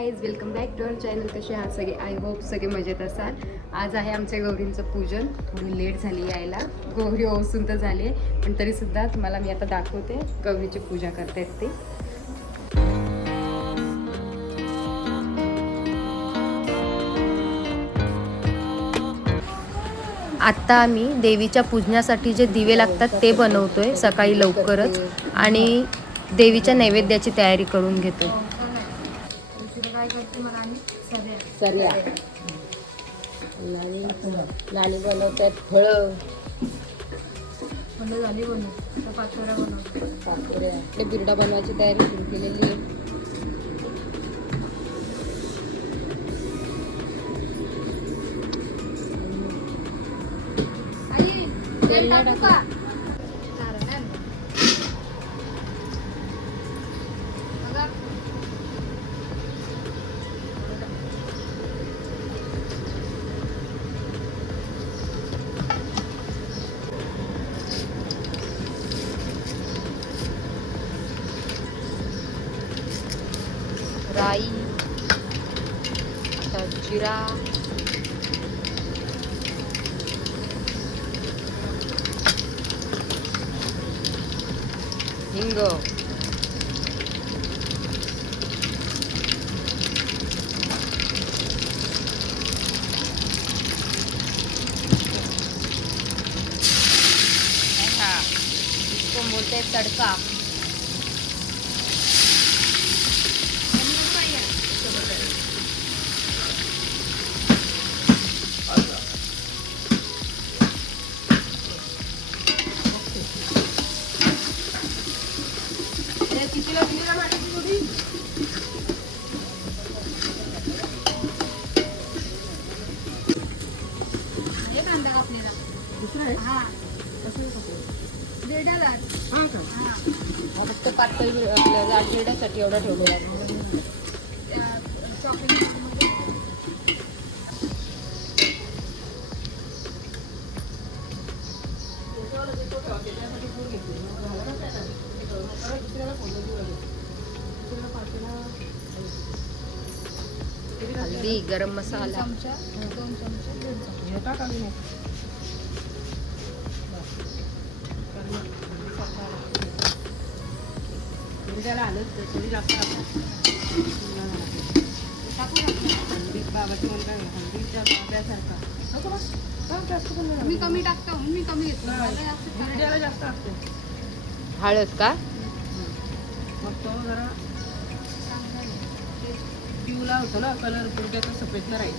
Guys, welcome back to our channel. कसे आहात सगळे? आय होप सगळे मजेत असाल. आज आहे आमच्या गौरींचं पूजन. थोडी लेट झाली यायला, गौरी ओसून तर झाली आहे, पण तरीसुद्धा तुम्हाला मी आता दाखवते गौरीची पूजा करतायत ते. आत्ता आम्ही देवीच्या पूजनासाठी जे दिवे लागतात ते बनवतोय सकाळी लवकरच, आणि देवीच्या नैवेद्याची तयारी करून घेतोय. सर्या नाणी बनवतात फळं झाली बनव पाचोऱ्या आपले बिरडा बनवायची तयारी सुरू केलेली आहे. राई, जिरा, हिंग, इसको बोलते हैं तड़का. फक्त पातळ आपल्या जाड बिरड्यासाठी एवढा ठेवलेला आहे. हल्दी, गरम मसाला, 2 चमचे. बिरड्याला आलं थोडी जास्त हल्दी बाबाची म्हणता हल्दीच्या बाब्यासारखा मी कमी टाकतो, मी कमी घेतो, बिरड्याला जास्त असते. हळद का मग तो जरा पिवला होतो ना कलर, बिरड्याचा सफेद न राहील.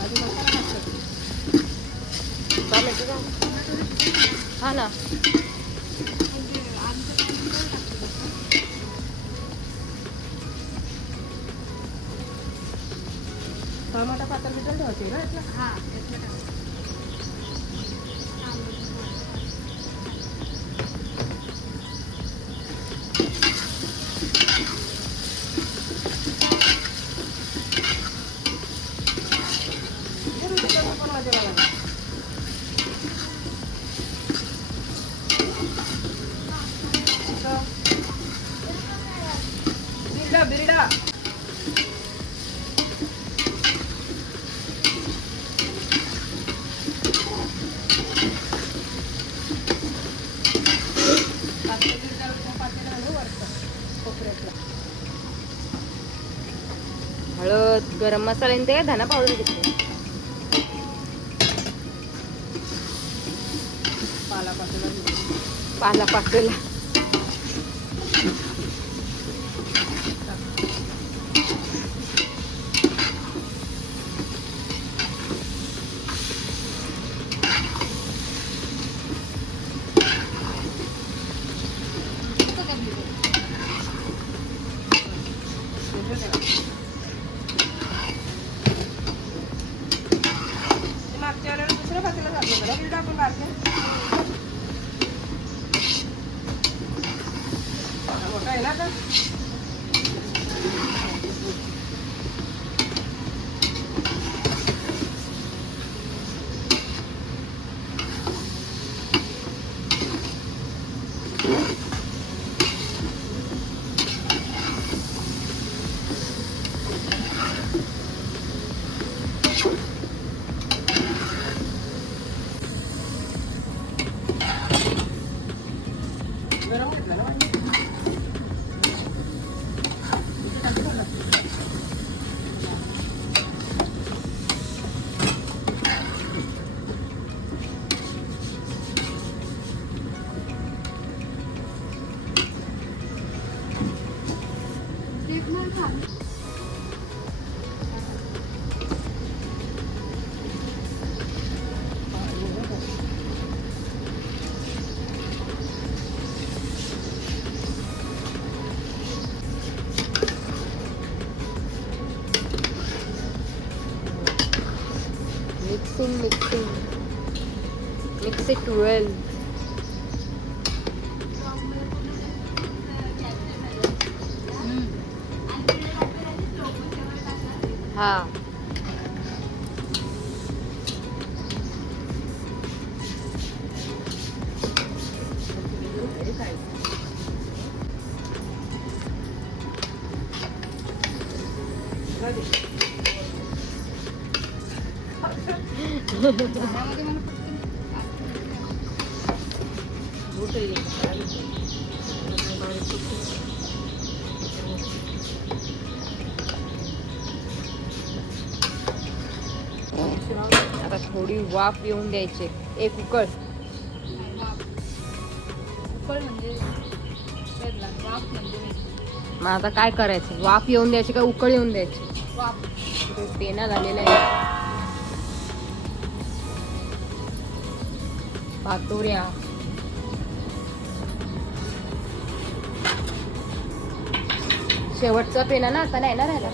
आधी मसाला टाकतो हा ना. टमाटा पातळ बिटल ठेवायचे ना यातला. हा बिरडा हळद, गरम मसाला आणि ते धना पावडर घेतली. पाला पाकळला दुसऱ्या पातेला घातलं जरा बिरडा आपण घालते. मोठा आहे ना आता. Mixing. Mix it well. हा. आता थोडी वाफ येऊन द्यायची. एक उकळ म्हणजे मग आता काय करायचं? वाफ येऊन द्यायची का उकळ येऊन द्यायची? वाफ. पेना झालेला आहे. पातोऱ्या शेवटचा पेना ना आता नाही ना राहिला.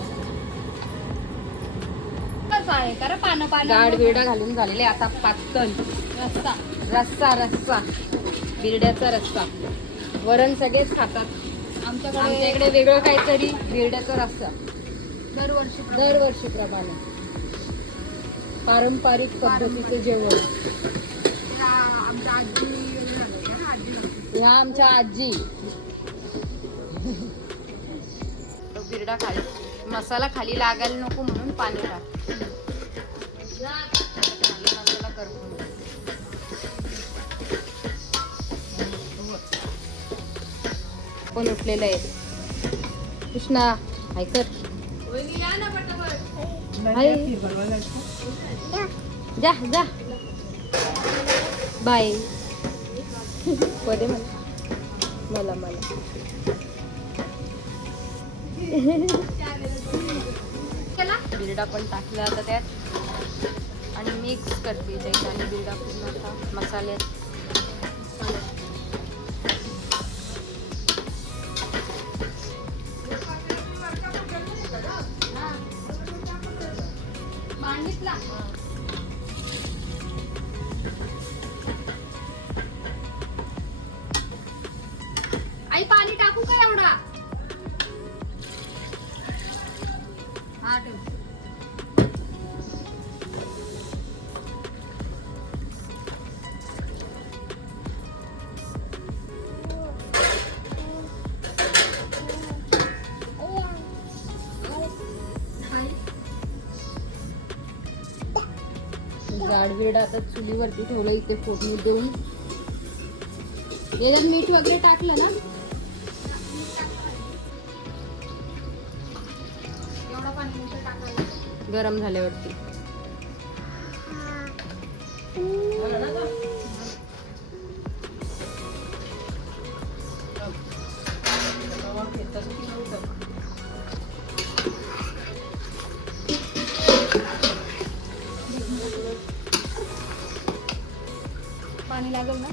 आहे कारण पानं जाड बिरडा घालून झालेले. आता पातळ रस्सा बिरड्याचा रस्सा. वरण सगळेच खातात. आमच्या इकडे वेगळं काहीतरी बिरड्याचा रस्सा दरवर्षी प्रमाणे पारंपरिक पद्धतीचे जेवण. ह्या आमच्या आजी बिरडा खाली मसाला खाली लागायला नको म्हणून पाणी टाक. मसाला करून पण उठलेलं आहे. कृष्णा ऐकत जा बाय. पदे मला बिरडा पण टाकला आता त्यात आणि मिक्स करते. त्याच्याने बिरडा पूर्ण आता मसाल्यात आई पाणी टाकू का एवढा? हा ठेव. जाड बिरडा आता चुलीवरती ठेवलं. इथे फोडणी देऊन याच्यात मीठ वगैरे टाकलं ना. गरम झाल्यावरती पाणी लागेल ना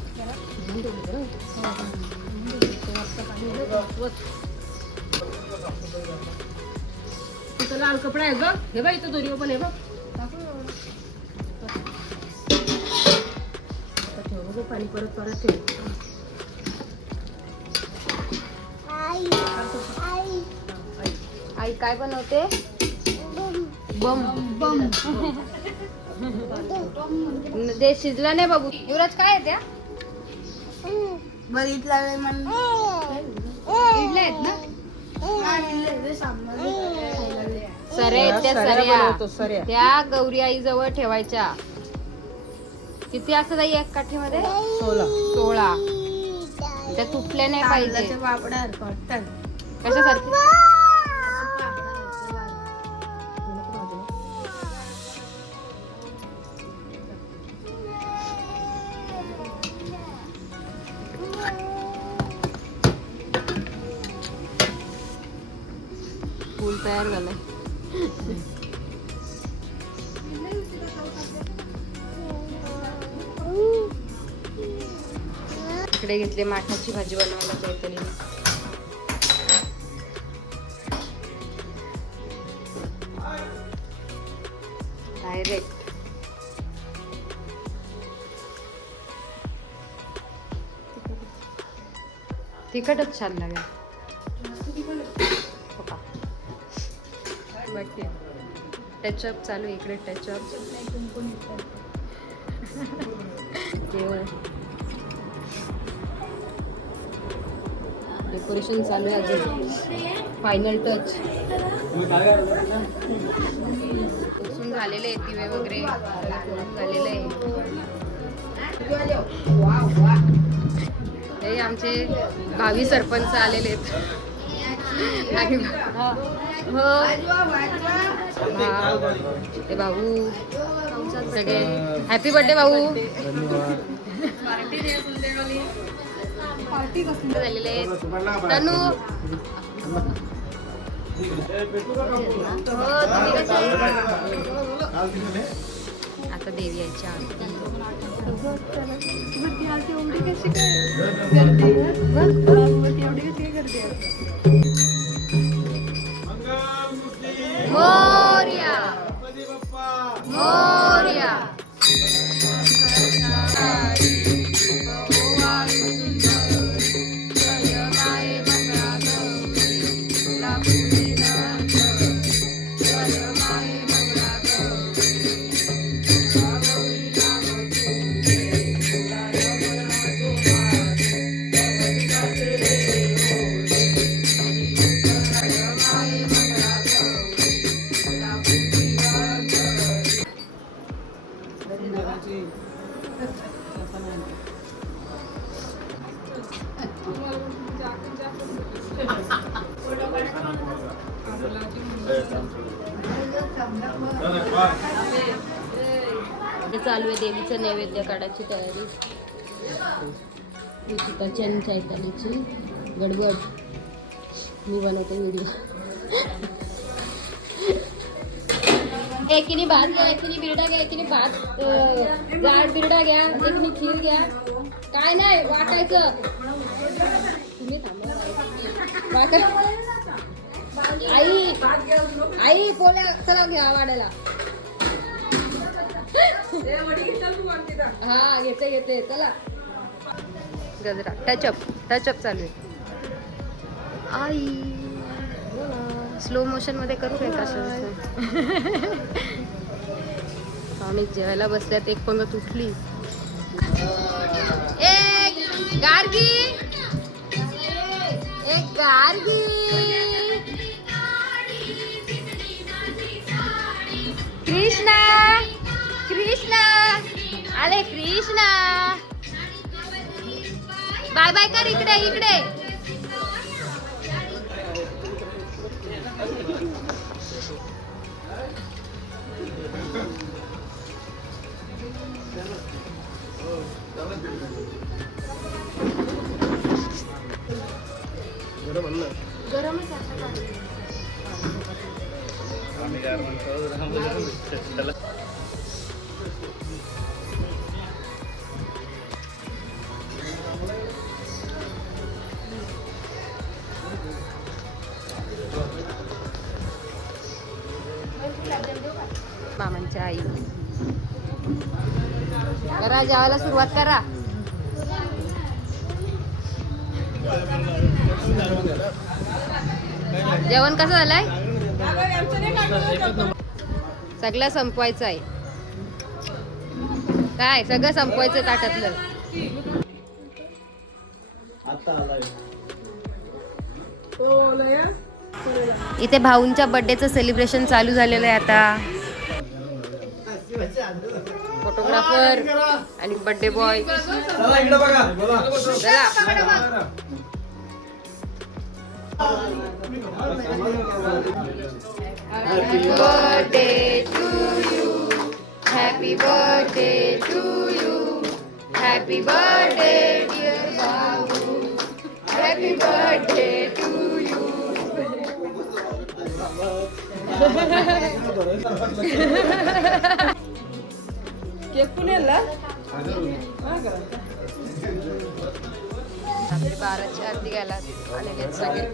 तिथं लाल कपडा आहे ग. हे बघ इथं दोरी पण आहे बघ. ठेव बघ पाणी परत ठेव. आई काय बनवते? बम ते शिजला नाही बाबू. युवराज काय आहे त्या बघितला इडल्या आहेत ना. सऱ्या आहेत त्या सऱ्या सऱ्या बनवतो, सऱ्या. त्या गौरी आई जवळ ठेवायच्या. किती असतात आई एक काठीमध्ये? 16. त्या तुटल्या नाही पाहिजे. कशासाठी? फूल तयार झालंय. इकडे घेतले माठाची भाजी बनवायला चैतन्य. डायरेक्ट तिखटच छान लागेल. टचअप चालू आहे इकडे. टचअप डेकोरेशन चालू आहे अजून. फायनल टच पुसून झालेले आहेत दिवे वगैरे झालेले आहे. हे आमचे भावी सरपंच आलेले आहेत. हो ते भाऊ सगळे हॅपी बर्थडे भाऊ. पार्टी झालेले आहेत. तनू आता देवी यायची आरती. मोरया मोरया. चालू आहे देवीचं नैवेद्य काढायची तयारी. चिकाची आणि चैतालीची गडबड. मी बनवते व्हिडिओ. एकीने भात घ्या, एकीने बिरडा घ्या, एकीने भात जाड बिरडा घ्या, एकीने खीर घ्या. काय नाही वाटायचं. तुम्ही थांबा. आई आई पोळ्या चला घ्या वाढायला. हा घेते चला. गजरा टचअप चालू आहे. आई स्लो मोशन मध्ये करू काय कसं. आणि जेवायला बसल्यात एक पंगत उठली. एक गार्गी एक गार्गी. कृष्णा कृष्णा आले कृष्णा. बाय बाय कर. इकडे इकडे. गरमच मामांच्या आई. करा जेवायला सुरुवात करा. जेवण कसं झालंय? सगळं संपवायचं आहे. काय सगळं संपवायचं ताटातलं. इथे भाऊंच्या बर्थडेचं सेलिब्रेशन चालू झालेलं आहे आता. फोटोग्राफर आणि birthday boy. Happy birthday to you, happy birthday to you, happy birthday dear बाबू, happy birthday to you. Cake पुण्याला रात्री 12ची आरती घ्यायला आलेले आहेत सगळे.